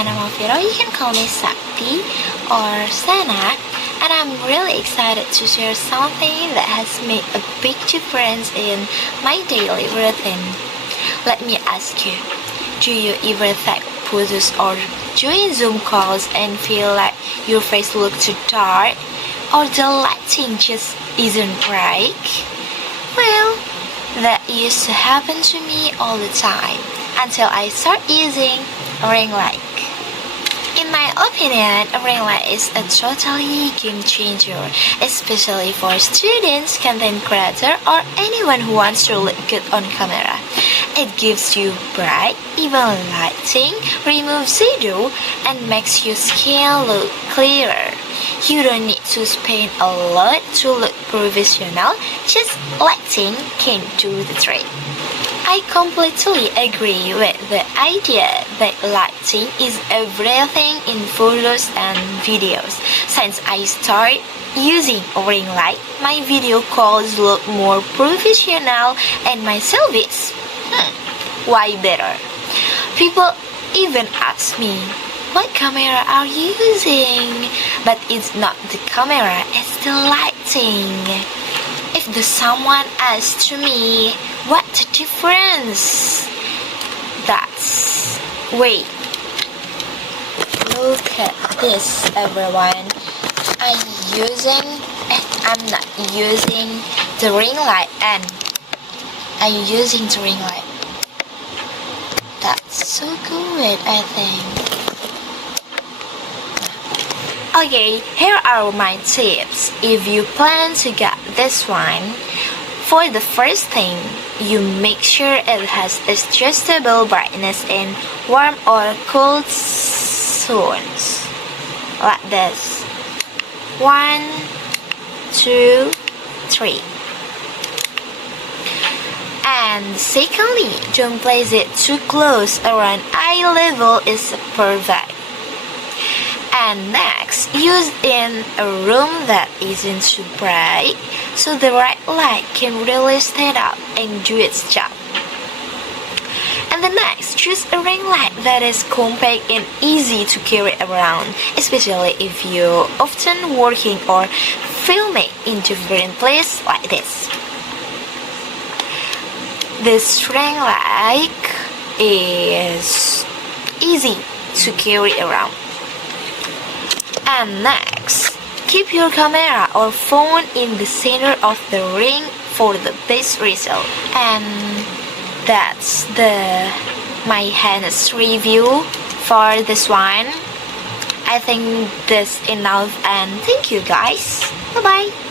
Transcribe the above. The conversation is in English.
Sanama Viro. You can call me Sakti or Sana, and I'm really excited to share something that has made a big difference in my daily routine. Let me ask you, do you ever take photos or join Zoom calls and feel like your face looks too dark or the lighting just isn't right? Well, that used to happen to me all the time until I start using ring light. In my opinion, a ring light is a totally game changer, especially for students, content creator, or anyone who wants to look good on camera. It gives you bright, even lighting, removes shadow, and makes your skin look clearer. You don't need to spend a lot to look professional, just lighting can do the trick. I completely agree with the idea that lighting is everything in photos and videos. Since I started using ring light, my video calls look more professional and my selfies, way better. People even ask me, what camera are you using? But it's not the camera, it's the lighting. If the someone asks to me, what the difference? That's... Wait. Look at this, everyone. I'm not using the ring light, and I'm using the ring light. That's so good, I think. Okay, here are my tips if you plan to get this one. For the first thing, you make sure it has adjustable brightness in warm or cold zones. Like this. 1, 2, 3. And secondly, don't place it too close around eye level is perfect. And next, use in a room that isn't too bright, so the bright light can really stand out and do its job. And the next, choose a ring light that is compact and easy to carry around, especially if you're often working or filming in different places like this. This ring light is easy to carry around. And next, keep your camera or phone in the center of the ring for the best result. And that's my hands review for this one. I think this enough, and thank you guys. Bye bye.